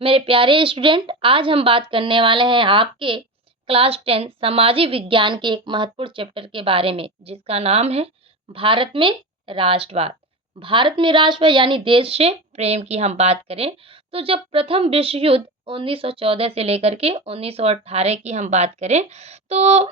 मेरे प्यारे स्टूडेंट, आज हम बात करने वाले हैं आपके क्लास 10 सामाजिक विज्ञान के एक महत्वपूर्ण चैप्टर के बारे में, जिसका नाम है भारत में राष्ट्रवाद। भारत में राष्ट्रवाद यानी देश से प्रेम की हम बात करें तो जब प्रथम विश्व युद्ध 1914 से लेकर के 1918 की हम बात करें तो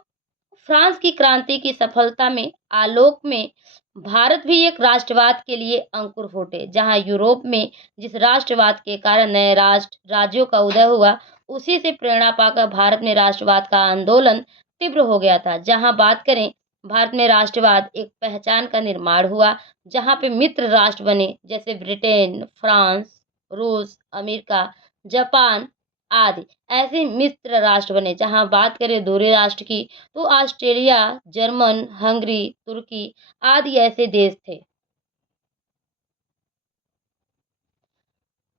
फ्रांस की क्रांति की सफलता में आलोक में भारत भी एक राष्ट्रवाद के लिए अंकुर फूटे। जहां यूरोप में जिस राष्ट्रवाद के कारण नए राज्यों का उदय हुआ, उसी से प्रेरणा पाकर भारत में राष्ट्रवाद का आंदोलन तीव्र हो गया था। जहां बात करें भारत में राष्ट्रवाद एक पहचान का निर्माण हुआ, जहां पे मित्र राष्ट्र बने जैसे ब्रिटेन, फ्रांस, रूस, अमेरिका, जापान आदि ऐसे मित्र राष्ट्र बने। जहां बात करें दूसरे राष्ट्र की तो ऑस्ट्रेलिया, जर्मन, हंगरी, तुर्की आदि ऐसे देश थे।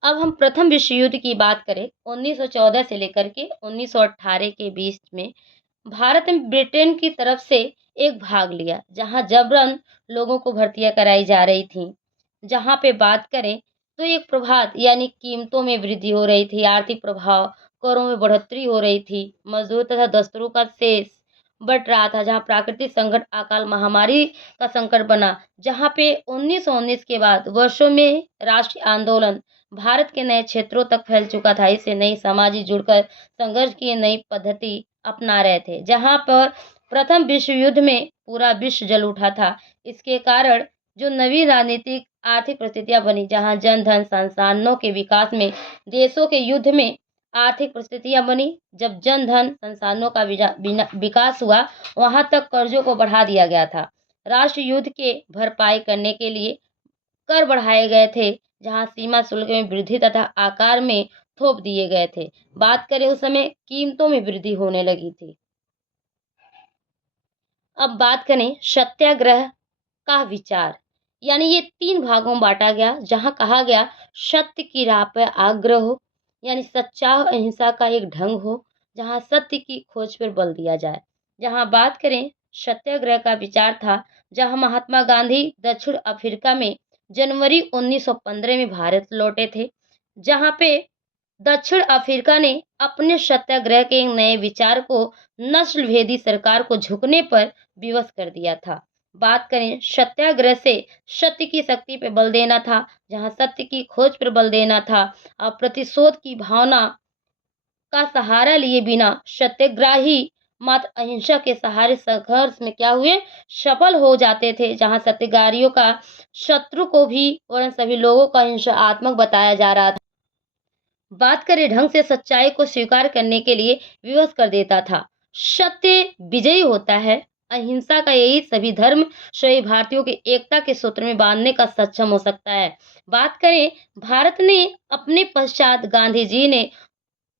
अब हम प्रथम विश्व युद्ध की बात करें 1914 से लेकर के 1918 के बीच में भारत ने ब्रिटेन की तरफ से एक भाग लिया, जहां जबरन लोगों को भर्तियां कराई जा रही थीं। जहां पे बात करें तो एक प्रभात यानी कीमतों में वृद्धि हो रही थी, आर्थिक प्रभाव, करों में बढ़ोतरी हो रही थी, मजदूर तथा दस्तूरों का शेष बढ़ रहा था। जहां प्राकृतिक संकट, अकाल, महामारी का संकट बना। जहां पे 1919 के बाद वर्षों में राष्ट्रीय आंदोलन भारत के नए क्षेत्रों तक फैल चुका था। इससे नई समाजी जुड़कर संघर्ष की नई पद्धति अपना रहे थे। जहां पर प्रथम विश्व युद्ध में पूरा विश्व जल उठा था। इसके कारण जो नवी राजनीतिक आर्थिक परिस्थितियां बनी, जहां जन धन संसाधनों के विकास में देशों के युद्ध में आर्थिक परिस्थितियां बनी। जब जन धन संसाधनों का विकास हुआ, वहां तक कर्जों को बढ़ा दिया गया था। राष्ट्र युद्ध के भरपाई करने के लिए कर बढ़ाए गए थे, जहां सीमा शुल्क में वृद्धि तथा आकार में थोप दिए गए थे। बात करें उस समय कीमतों में वृद्धि होने लगी थी। अब बात करें सत्याग्रह का विचार, यानी ये 3 भागों में बांटा गया। जहां कहा गया सत्य की राह पर आग्रह हो, यानी सच्चा और अहिंसा का एक ढंग हो, जहां सत्य की खोज पर बल दिया जाए। जहां बात करें सत्याग्रह का विचार था, जहां महात्मा गांधी दक्षिण अफ्रीका में जनवरी 1915 में भारत लौटे थे। जहां पे दक्षिण अफ्रीका ने अपने सत्याग्रह के एक नए विचार को नस्ल भेदी सरकार को झुकने पर विवश कर दिया था। बात करें सत्याग्रह से सत्य की शक्ति पर बल देना था, जहां सत्य की खोज पर बल देना था और प्रतिशोध की भावना का सहारा लिए बिना सत्याग्रही मात्र अहिंसा के सहारे संघर्ष में क्या हुए, सफल हो जाते थे। जहां सत्याग्रहियों का शत्रु को भी और सभी लोगों का हिंसात्मक बताया जा रहा था। बात करें ढंग से सच्चाई को स्वीकार करने के लिए विवश कर देता था। सत्य विजयी होता है। अहिंसा का यही सभी धर्म सभी भारतीयों की एकता के सूत्र में बांधने का सक्षम हो सकता है। बात करें भारत ने अपने पश्चात गांधी जी ने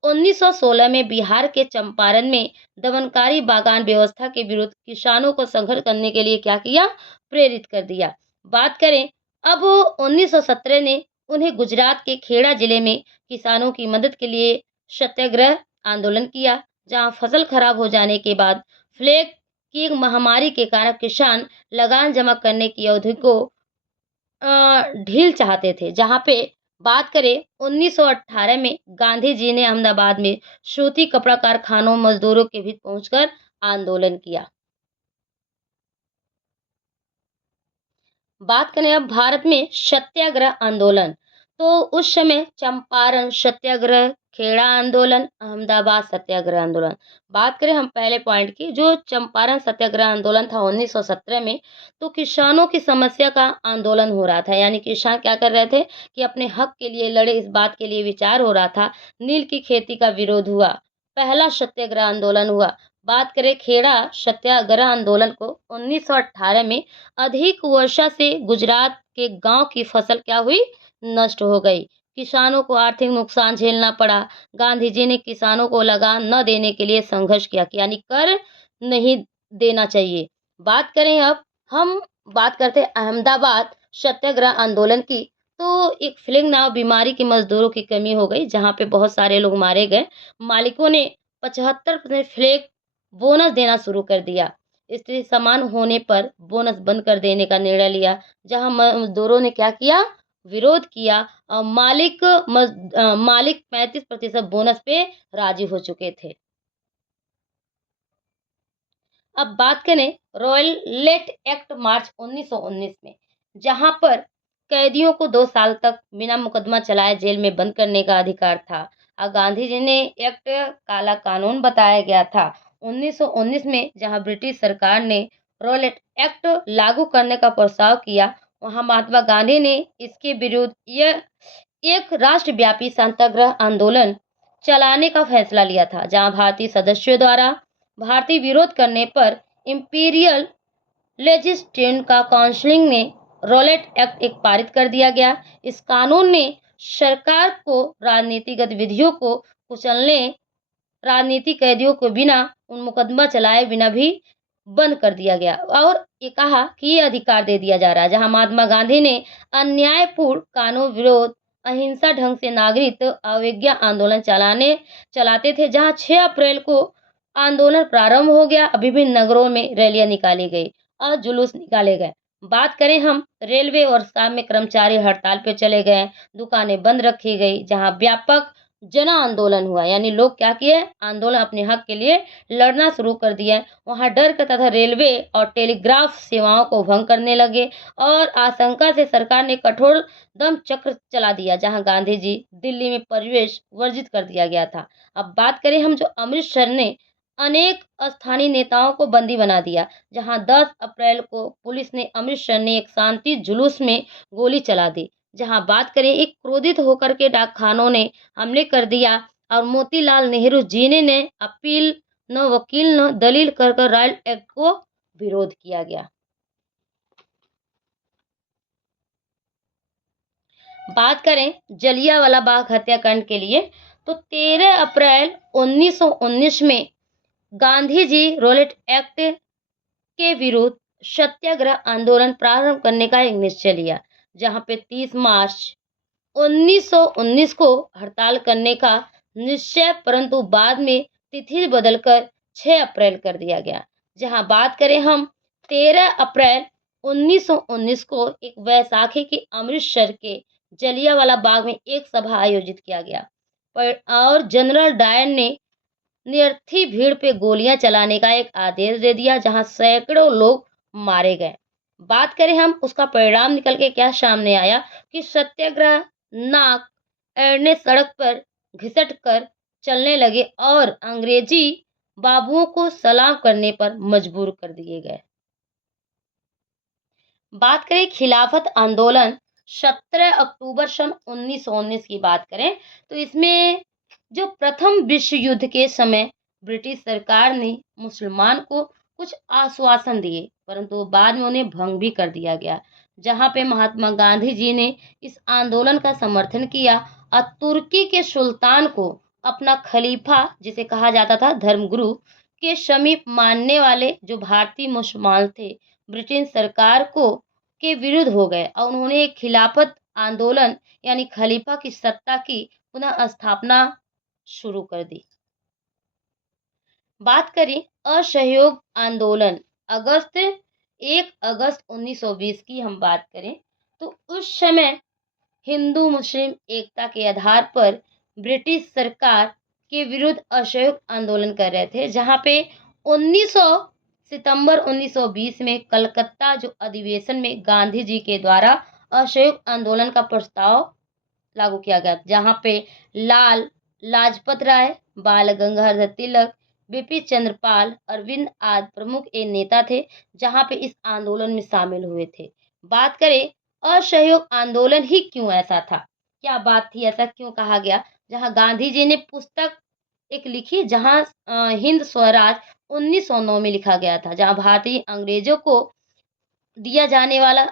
1916 में बिहार के चंपारण में दमनकारी बागान व्यवस्था के विरुद्ध किसानों को संघर्ष करने के लिए क्या किया, प्रेरित कर दिया। बात करें अब 1917 ने उन्हें गुजरात के खेड़ा जिले में किसानों की मदद के लिए सत्याग्रह आंदोलन किया, जहां फसल खराब हो जाने के बाद प्लेग की एक महामारी के कारण किसान लगान जमा करने की अवधि को ढील चाहते थे। जहां पे बात करें 1918 में गांधी जी ने अहमदाबाद में सूती कपड़ा कारखानों मजदूरों के बीच पहुंचकर आंदोलन किया। बात करें अब भारत में सत्याग्रह आंदोलन, तो उस समय चंपारण सत्याग्रह, खेड़ा आंदोलन, अहमदाबाद सत्याग्रह आंदोलन। बात करें हम पहले पॉइंट की, जो चंपारण सत्याग्रह आंदोलन था 1917 में, तो किसानों की समस्या का आंदोलन हो रहा था। यानी किसान क्या कर रहे थे कि अपने हक के लिए लड़े, इस बात के लिए विचार हो रहा था। नील की खेती का विरोध हुआ, पहला सत्याग्रह आंदोलन हुआ। बात करें खेड़ा सत्याग्रह आंदोलन को 1918 में अधिक वर्षा से गुजरात के गांव की फसल क्या हुई, नष्ट हो गई। किसानों को आर्थिक नुकसान झेलना पड़ा। गांधी जी ने किसानों को लगान न देने के लिए संघर्ष किया कि यानी कर नहीं देना चाहिए। बात करें अब हम बात करते हैं अहमदाबाद सत्याग्रह आंदोलन की, तो एक फ्लेग नाव बीमारी के मजदूरों की कमी हो गई, जहां पे बहुत सारे लोग मारे गए। मालिकों ने 75% फ्लेग बोनस देना शुरू कर दिया। स्थिति समान होने पर बोनस बंद कर देने का निर्णय लिया। जहां मजदूरों ने क्या किया, विरोध किया और मालिक 35% बोनस पे राजी हो चुके थे। अब बात करें रॉयलेट एक्ट मार्च 1919 में, जहां पर कैदियों को 2 साल तक बिना मुकदमा चलाए जेल में बंद करने का अधिकार था। और गांधी जी ने एक्ट काला कानून बताया गया था। 1919 में जहां ब्रिटिश सरकार ने रॉयलेट एक्ट लागू करने का प्रस्ताव किया, वहां महात्मा गांधी ने इसके विरुद्ध यह एक राष्ट्रव्यापी सत्याग्रह आंदोलन चलाने का फैसला लिया था, जहां भारतीय सदस्यों द्वारा भारतीय विरोध करने पर इंपीरियल लेजिस्लेटिव का काउंसिल ने रॉलेट एक्ट एक पारित कर दिया गया। इस कानून ने सरकार को राजनीतिक गतिविधियों को कुचलने, राजनीतिक कैदियों को बिना उन मुकदमा चलाए बिना भी बंद कर दिया गया और ये कहा कि ये अधिकार दे दिया जा रहा है। जहां महात्मा गांधी ने अन्यायपूर्ण कानून विरोध अहिंसा ढंग से नागरिक अवज्ञा आंदोलन चलाते थे। जहां 6 अप्रैल को आंदोलन प्रारंभ हो गया। विभिन्न नगरों में रैलियां निकाली गई और जुलूस निकाले गए। बात करें हम रेलवे और शाम में कर्मचारी हड़ताल पे चले गए, दुकानें बंद रखी गई, जहां व्यापक जन आंदोलन हुआ, यानी लोग क्या किए, आंदोलन अपने हक के लिए लड़ना शुरू कर दिया। वहां डर का तथा रेलवे और टेलीग्राफ सेवाओं को भंग करने लगे और आशंका से सरकार ने कठोर दम चक्र चला दिया, जहां गांधी जी दिल्ली में प्रवेश वर्जित कर दिया गया था। अब बात करें हम जो अमृतसर ने अनेक स्थानीय नेताओं को बंदी बना दिया, जहां 10 अप्रैल को पुलिस ने अमृतसर ने एक शांति जुलूस में गोली चला दी। जहां बात करें एक क्रोधित होकर के डाकखानों ने हमले कर दिया और मोतीलाल नेहरू जी ने अपील न वकील न दलील कर रॉयल एक्ट को विरोध किया गया। बात करें जलियांवाला बाग हत्याकांड के लिए, तो 13 अप्रैल 1919 में गांधी जी रॉलेट एक्ट के विरुद्ध सत्याग्रह आंदोलन प्रारंभ करने का एक निश्चय लिया, जहां पे 30 मार्च 1919 को हड़ताल करने का निश्चय, परंतु बाद में तिथि बदलकर 6 अप्रैल कर दिया गया। जहां बात करें हम 13 अप्रैल 1919 को एक वैसाखी की अमृतसर के जलियांवाला बाग में एक सभा आयोजित किया गया और जनरल डायर ने निरर्थी भीड़ पे गोलियां चलाने का एक आदेश दे दिया, जहां सैकड़ों लोग मारे गए। बात करें हम उसका परिणाम निकल के क्या सामने आया कि सत्याग्रह नाक एड़ने सड़क पर घिसट कर चलने लगे और अंग्रेजी बाबुओं को सलाम करने पर मजबूर कर दिए गए। बात करें खिलाफत आंदोलन 17 अक्टूबर सन 1919 की बात करें, तो इसमें जो प्रथम विश्व युद्ध के समय ब्रिटिश सरकार ने मुसलमान को कुछ आश्वासन दिए, परंतु बाद में उन्हें भंग भी कर दिया गया। जहां पे महात्मा गांधी जी ने इस आंदोलन का समर्थन किया और तुर्की के सुल्तान को अपना खलीफा, जिसे कहा जाता था धर्मगुरु, के समीप मानने वाले जो भारतीय मुसलमान थे, ब्रिटिश सरकार को के विरुद्ध हो गए और उन्होंने एक खिलाफत आंदोलन यानी खलीफा की सत्ता की पुनः स्थापना शुरू कर दी। बात करें असहयोग आंदोलन अगस्त 1 अगस्त 1920 की हम बात करें, तो उस समय हिंदू मुस्लिम एकता के आधार पर ब्रिटिश सरकार के विरुद्ध असहयोग आंदोलन कर रहे थे। जहां पे 1900 सितंबर 1920 में कलकत्ता जो अधिवेशन में गांधी जी के द्वारा असहयोग आंदोलन का प्रस्ताव लागू किया गया, जहां पे लाल लाजपत राय, बाल गंगाधर तिलक, बिपिन चंद्रपाल, अरविंद आदि प्रमुख नेता थे, जहां पे इस आंदोलन में शामिल हुए थे। बात करें असहयोग आंदोलन ही क्यों ऐसा था, क्या बात थी, ऐसा क्यों कहा गया, जहां गांधी जी ने पुस्तक एक लिखी, जहां हिंद स्वराज 1909 में लिखा गया था, जहां भारतीय अंग्रेजों को दिया जाने वाला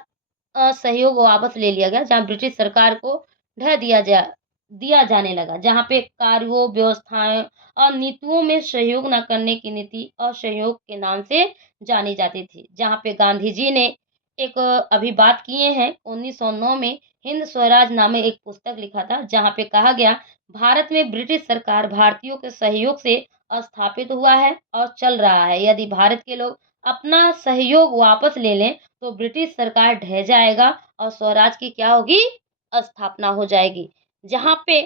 सहयोग वापस ले लिया गया, जहां ब्रिटिश सरकार को ढह दिया जाने लगा, जहां पे कार्यों व्यवस्थाएं और नीतियों में सहयोग न करने की नीति असहयोग के नाम से जानी जाती थी। जहां पे गांधी जी ने एक अभी बात किए हैं 1909 में हिंद स्वराज नामे एक पुस्तक लिखा था, जहां पे कहा गया भारत में ब्रिटिश सरकार भारतीयों के सहयोग से स्थापित हुआ है और चल रहा है। यदि भारत के लोग अपना सहयोग वापस ले लें तो ब्रिटिश सरकार ढह जाएगा और स्वराज की क्या होगी, स्थापना हो जाएगी। जहाँ पे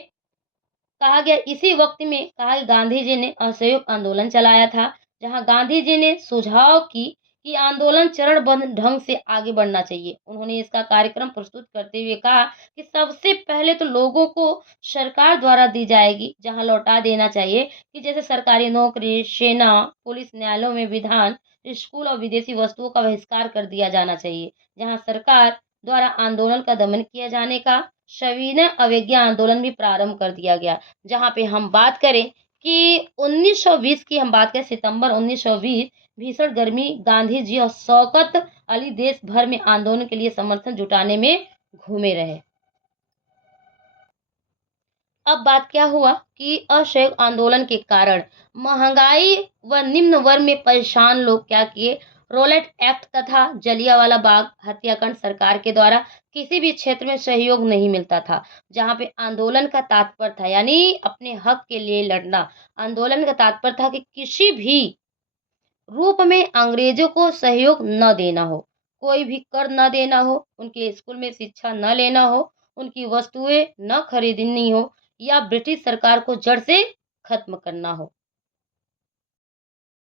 कहा गया इसी वक्त में कहा कि गांधी जी ने असहयोग आंदोलन चलाया था, जहां गांधी जी ने सुझाव की कि आंदोलन चरणबद्ध ढंग से आगे बढ़ना चाहिए। उन्होंने इसका कार्यक्रम प्रस्तुत करते हुए कहा कि सबसे पहले तो लोगों को सरकार द्वारा दी जाएगी जहां लौटा देना चाहिए कि जैसे सरकारी नौकरी, सेना, पुलिस, न्यायालयों में विधान, स्कूल और विदेशी वस्तुओं का बहिष्कार कर दिया जाना चाहिए। जहां सरकार द्वारा आंदोलन का दमन किया जाने का सविनय अवज्ञा आंदोलन भी प्रारंभ कर दिया गया। जहाँ पे हम बात करें कि 1920 की हम बात करें, सितंबर 1920 भीषण गर्मी, गांधी जी और शौकत अली देश भर में आंदोलन के लिए समर्थन जुटाने में घूमे रहे। अब बात क्या हुआ कि असहयोग आंदोलन के कारण महंगाई व निम्न वर्ग में परेशान लोग क्या किए, रोलेट एक्ट तथा जलियांवाला बाग हत्याकांड सरकार के द्वारा किसी भी क्षेत्र में सहयोग नहीं मिलता था। जहां पे आंदोलन का तात्पर्य था यानी अपने हक के लिए लड़ना। आंदोलन का तात्पर्य था कि किसी भी रूप में अंग्रेजों को सहयोग न देना हो, कोई भी कर न देना हो, उनके स्कूल में शिक्षा न लेना हो, उनकी वस्तुएं न खरीदनी हो या ब्रिटिश सरकार को जड़ से खत्म करना हो।